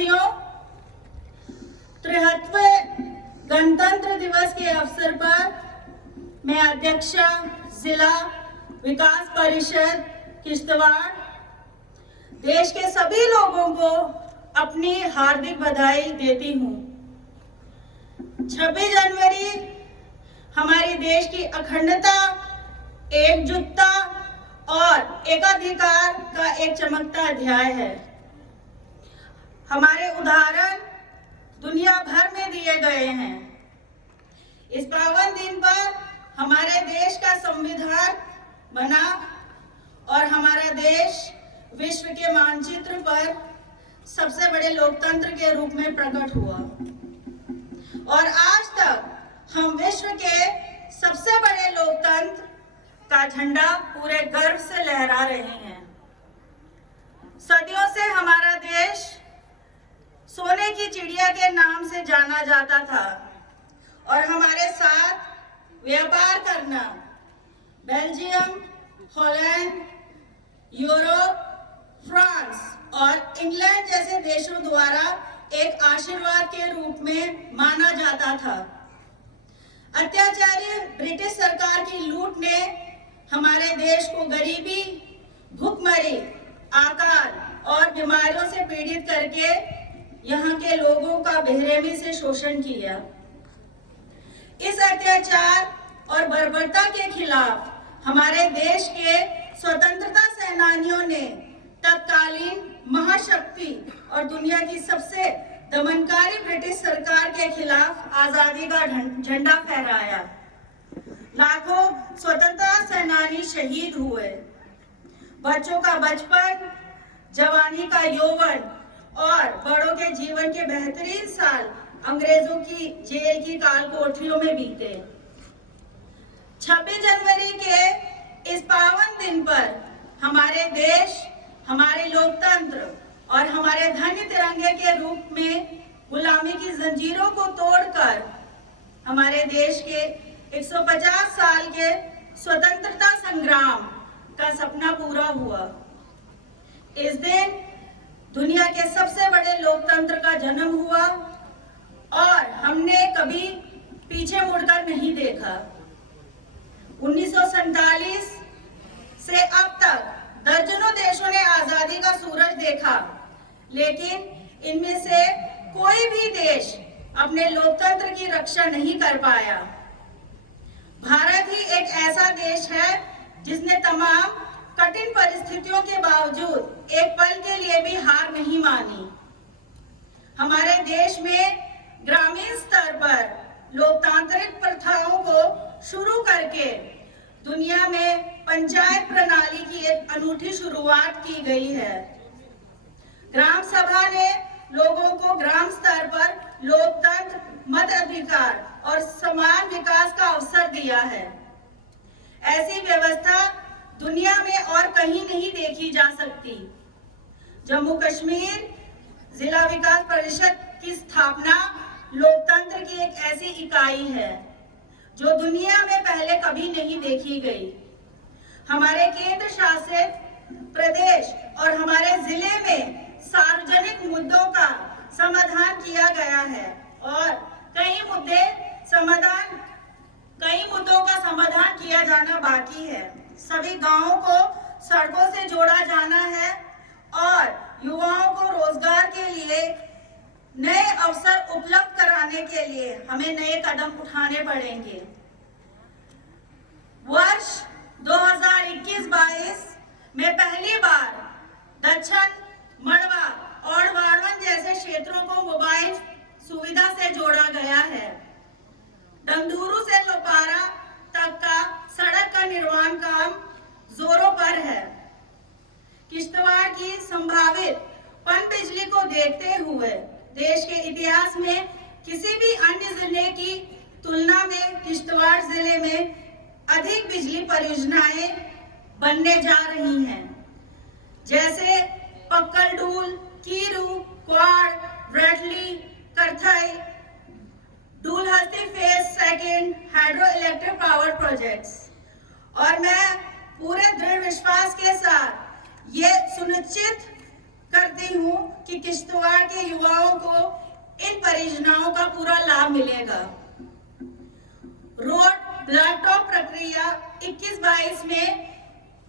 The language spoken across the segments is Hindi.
देशवासियों, 73वें गणतंत्र दिवस के अवसर पर मैं अध्यक्षा जिला विकास परिषद किश्तवाड़ देश के सभी लोगों को अपनी हार्दिक बधाई देती हूँ। 26 जनवरी हमारे देश की अखंडता, एकजुटता और एकाधिकार का एक चमकता अध्याय है। हमारे उदाहरण दुनिया भर में दिए गए हैं। इस पावन दिन पर हमारे देश का संविधान बना और हमारा देश विश्व के मानचित्र पर सबसे बड़े लोकतंत्र के रूप में प्रकट हुआ और आज तक हम विश्व के सबसे बड़े लोकतंत्र का झंडा पूरे गर्व से लहरा रहे हैं। सदियों से हमारा देश सोने की चिड़िया के नाम से जाना जाता था और हमारे साथ व्यापार करना बेल्जियम, हॉलैंड, यूरोप, फ्रांस और इंग्लैंड जैसे देशों द्वारा एक आशीर्वाद के रूप में माना जाता था। अत्याचारी ब्रिटिश सरकार की लूट ने हमारे देश को गरीबी, भूखमरी, अकाल और बीमारियों से पीड़ित करके यहाँ के लोगों का बेरहमी से शोषण किया। इस अत्याचार और बर्बरता के खिलाफ हमारे देश के स्वतंत्रता सेनानियों ने तत्कालीन महाशक्ति और दुनिया की सबसे दमनकारी ब्रिटिश सरकार के खिलाफ आजादी का झंडा फहराया। लाखों स्वतंत्रता सेनानी शहीद हुए। बच्चों का बचपन, जवानी का यौवन और बड़ों के जीवन के बेहतरीन साल अंग्रेजों की जेल की काल कोठरियों में बीते। 26 जनवरी के इस पावन दिन पर हमारे देश, हमारे लोकतंत्र और हमारे धन्य तिरंगे के रूप में गुलामी की जंजीरों को तोड़कर हमारे देश के 150 साल के स्वतंत्रता संग्राम का सपना पूरा हुआ। इस दिन दुनिया के सबसे बड़े लोकतंत्र का जन्म हुआ और हमने कभी पीछे मुड़कर नहीं देखा। 1947 से अब तक दर्जनों देशों ने आजादी का सूरज देखा, लेकिन इनमें से कोई भी देश अपने लोकतंत्र की रक्षा नहीं कर पाया। भारत ही एक ऐसा देश है जिसने तमाम कठिन परिस्थितियों के बावजूद एक पल के लिए भी हार नहीं मानी। हमारे देश में ग्रामीण स्तर पर लोकतांत्रिक प्रथाओं को शुरू करके दुनिया में पंचायत प्रणाली की एक अनूठी शुरुआत की गई है। ग्राम सभा ने लोगों को ग्राम स्तर पर लोकतंत्र, मताधिकार और समान विकास का अवसर दिया है। ऐसी व्यवस्था दुनिया में और कहीं नहीं देखी जा सकती। जम्मू कश्मीर जिला विकास परिषद की स्थापना लोकतंत्र की एक ऐसी इकाई है जो दुनिया में पहले कभी नहीं देखी गई। हमारे केंद्र शासित प्रदेश और हमारे जिले में सार्वजनिक मुद्दों का समाधान किया गया है और कई मुद्दों का समाधान किया जाना बाकी है। सभी गांवों को सड़कों से जोड़ा जाना है और युवाओं को रोजगार के लिए नए अवसर उपलब्ध कराने के लिए हमें नए कदम उठाने पड़ेंगे। वर्ष 2021-22 में पहली बार दक्षिण, मड़वा और वाड़वन जैसे क्षेत्रों को मोबाइल सुविधा से जोड़ा गया है। डंगूरू से लोपारा तक का सड़क का निर्माण काम जोरों पर है। किश्तवाड़ की संभावित पनबिजली को देखते हुए देश के इतिहास में किसी भी अन्य जिले की तुलना में किश्तवाड़ जिले में अधिक बिजली परियोजनाएं बनने जा रही हैं, जैसे पक्कलडूल, कीरू, क्वाड़, ब्रेटली, Kirthai, Dulhasti phase second hydro electric power projects. और मैं पूरे दृढ़ विश्वास के साथ ये सुनिश्चित करती हूँ कि किश्तवाड़ के युवाओं को इन परियोजनाओं का पूरा लाभ मिलेगा। रोड ब्लैकटॉप प्रक्रिया 21-22 में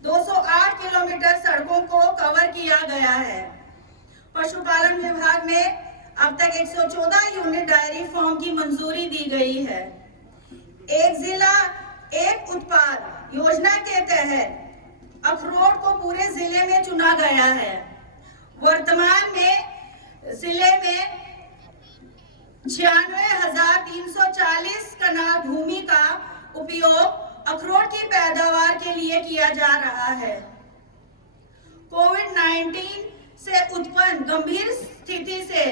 208 किलोमीटर सड़कों को कवर किया गया है। पशुपालन विभाग में अब तक 114 यूनिट डायरी फार्म की मंजूरी दी गई है। एक जिला एक उत्पाद योजना के तहत अखरोट को पूरे जिले में चुना गया है। वर्तमान में जिले में 96,340 कनाल भूमि का उपयोग अखरोट की पैदावार के लिए किया जा रहा है। कोविड-19 से उत्पन्न गंभीर स्थिति से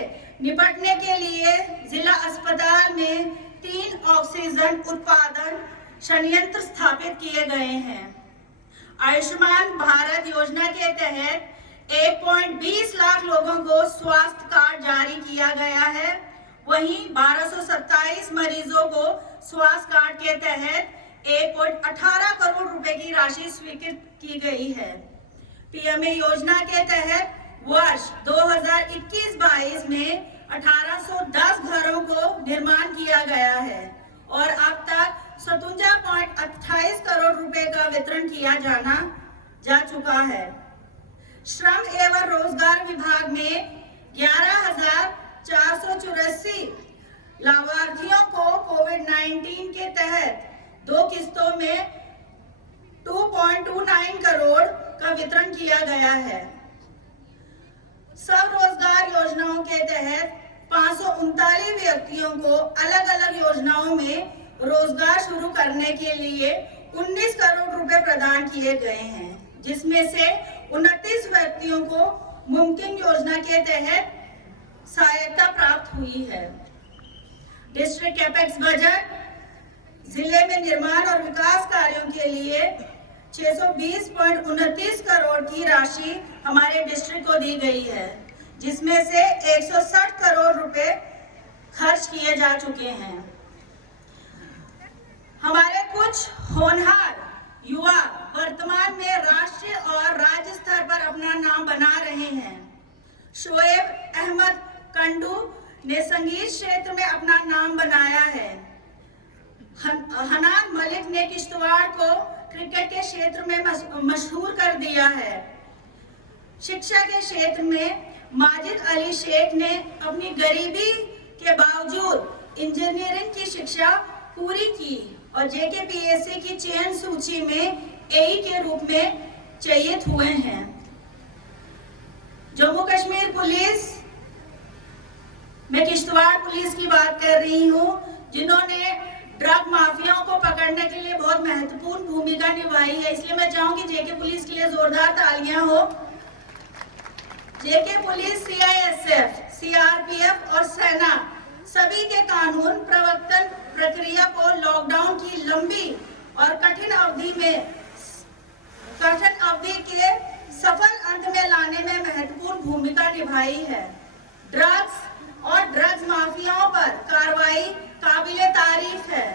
निपटने के लिए जिला अस्पताल में 3 ऑक्सीजन उत्पादन संयंत्र स्थापित किए गए हैं। आयुष्मान भारत योजना के तहत 1.20 लाख लोगों को स्वास्थ्य कार्ड जारी किया गया है। वहीं 1227 मरीजों को स्वास्थ्य कार्ड के तहत 1.18 करोड़ रुपए की राशि स्वीकृत की गई है। पीएमए योजना के तहत वर्ष 2021-22 में 1810 घरों को निर्माण किया गया है और अब तक 57.28 करोड़ रुपए का वितरण किया जा चुका है। श्रम एवं रोजगार विभाग में 11,484 लाभार्थियों को कोविड-19 के तहत 2 किस्तों में 2.29 करोड़ का वितरण किया गया है। स्वरोजगार योजनाओं के तहत 539 व्यक्तियों को अलग अलग योजनाओं में रोजगार शुरू करने के लिए 19 करोड़ रुपए प्रदान किए गए हैं, जिसमें से 29 व्यक्तियों को मुमकिन योजना के तहत सहायता प्राप्त हुई है। डिस्ट्रिक्ट कैपेक्स बजट जिले में निर्माण और विकास कार्यों के लिए 620.29 करोड़ की राशि हमारे डिस्ट्रिक्ट को दी गई है, जिसमें से 160 करोड़ रुपए खर्च किए जा चुके हैं। हमारे कुछ होनहार युवा वर्तमान में राष्ट्रीय और राज्य स्तर पर अपना नाम बना रहे हैं। शोएब अहमद कंडू ने संगीत क्षेत्र में अपना नाम बनाया है। हनान मलिक ने किश्तवाड़ को क्रिकेट के क्षेत्र में मशहूर कर दिया है। शिक्षा के क्षेत्र में माजिद अली शेख ने अपनी गरीबी के बावजूद इंजीनियरिंग की शिक्षा पूरी की और JKPSC की चयन सूची में AE के रूप में चयनित हुए हैं। जम्मू कश्मीर पुलिस, मैं किश्तवाड़ पुलिस की बात कर रही हूँ, जिन्होंने ड्रग माफियाओं को पकड़ने के लिए बहुत महत्वपूर्ण भूमिका निभाई है। इसलिए मैं चाहूंगी JK पुलिस के लिए जोरदार तालियां हो। JK पुलिस, CISF, CRPF और सेना सभी के कानून प्रवर्तन प्रक्रिया को लॉकडाउन की लंबी और कठिन अवधि के सफल अंत में लाने में महत्वपूर्ण भूमिका निभाई है। ड्रग्स माफियाओं पर कार्रवाई काबिले तारीफ है,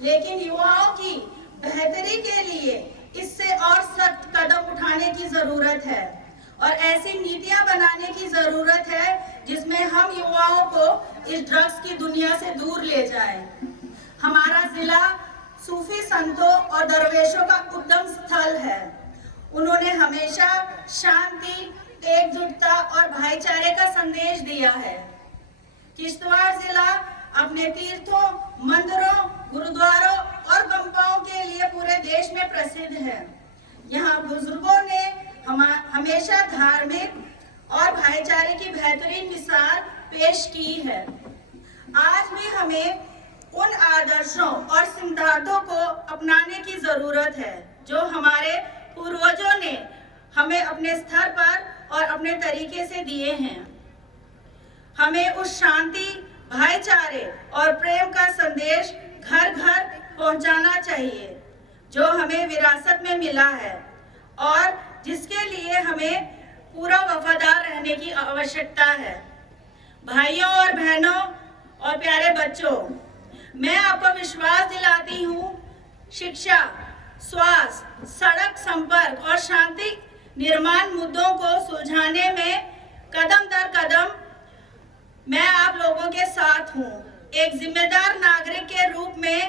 लेकिन युवाओं की बेहतरी के लिए इससे और सख्त कदम उठाने की जरूरत है और ऐसी नीतियां बनाने की जरूरत है जिसमें हम युवाओं को इस ड्रग्स की दुनिया से दूर ले जाएं। हमारा जिला सूफी संतों और दरवेशों का उद्गम स्थल है। उन्होंने हमेशा शांति, एकजुटता और भाईचारे का संदेश दिया है। किश्तवाड़ जिला अपने तीर्थों, मंदिरों, गुरुद्वारों और गंगाओं के लिए पूरे देश में प्रसिद्ध है। यहाँ बुजुर्गों ने हमेशा धार्मिक और भाईचारे की बेहतरीन मिसाल पेश की है। आज भी हमें उन आदर्शों और सिद्धांतों को अपनाने की जरूरत है जो हमारे पूर्वजों ने हमें अपने स्तर पर और अपने तरीके से दिए हैं। हमें उस शांति, भाईचारे और प्रेम का संदेश घर घर पहुंचाना चाहिए जो हमें विरासत में मिला है और जिसके लिए हमें पूरा वफादार रहने की आवश्यकता है। भाइयों और बहनों और प्यारे बच्चों, मैं आपको विश्वास दिलाती हूँ, शिक्षा, स्वास्थ्य, सड़क संपर्क और शांति निर्माण मुद्दों को सुलझाने में कदम दर कदम मैं आप लोगों के साथ हूँ। एक जिम्मेदार नागरिक के रूप में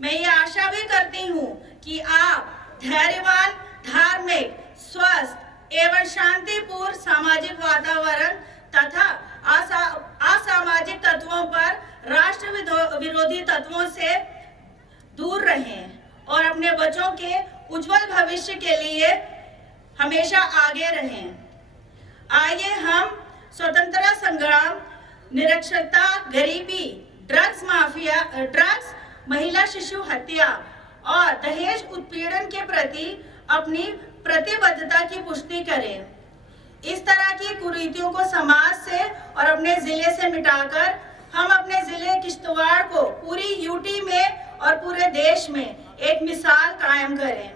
मैं ये आशा भी करती हूँ कि आप धैर्यवान, धार्मिक, स्वस्थ एवं शांतिपूर्ण सामाजिक वातावरण तथा असामाजिक तत्वों पर राष्ट्र विरोधी तत्वों से दूर रहें और अपने बच्चों के उज्जवल भविष्य के लिए हमेशा आगे रहें। आइए हम स्वतंत्रता संग्राम, निरक्षरता, गरीबी, ड्रग्स माफिया, ड्रग्स, महिला शिशु हत्या और दहेज उत्पीड़न के प्रति अपनी प्रतिबद्धता की पुष्टि करें। इस तरह की कुरीतियों को समाज से और अपने जिले से मिटाकर हम अपने जिले किश्तवाड़ को पूरी यूटी में और पूरे देश में एक मिसाल कायम करें।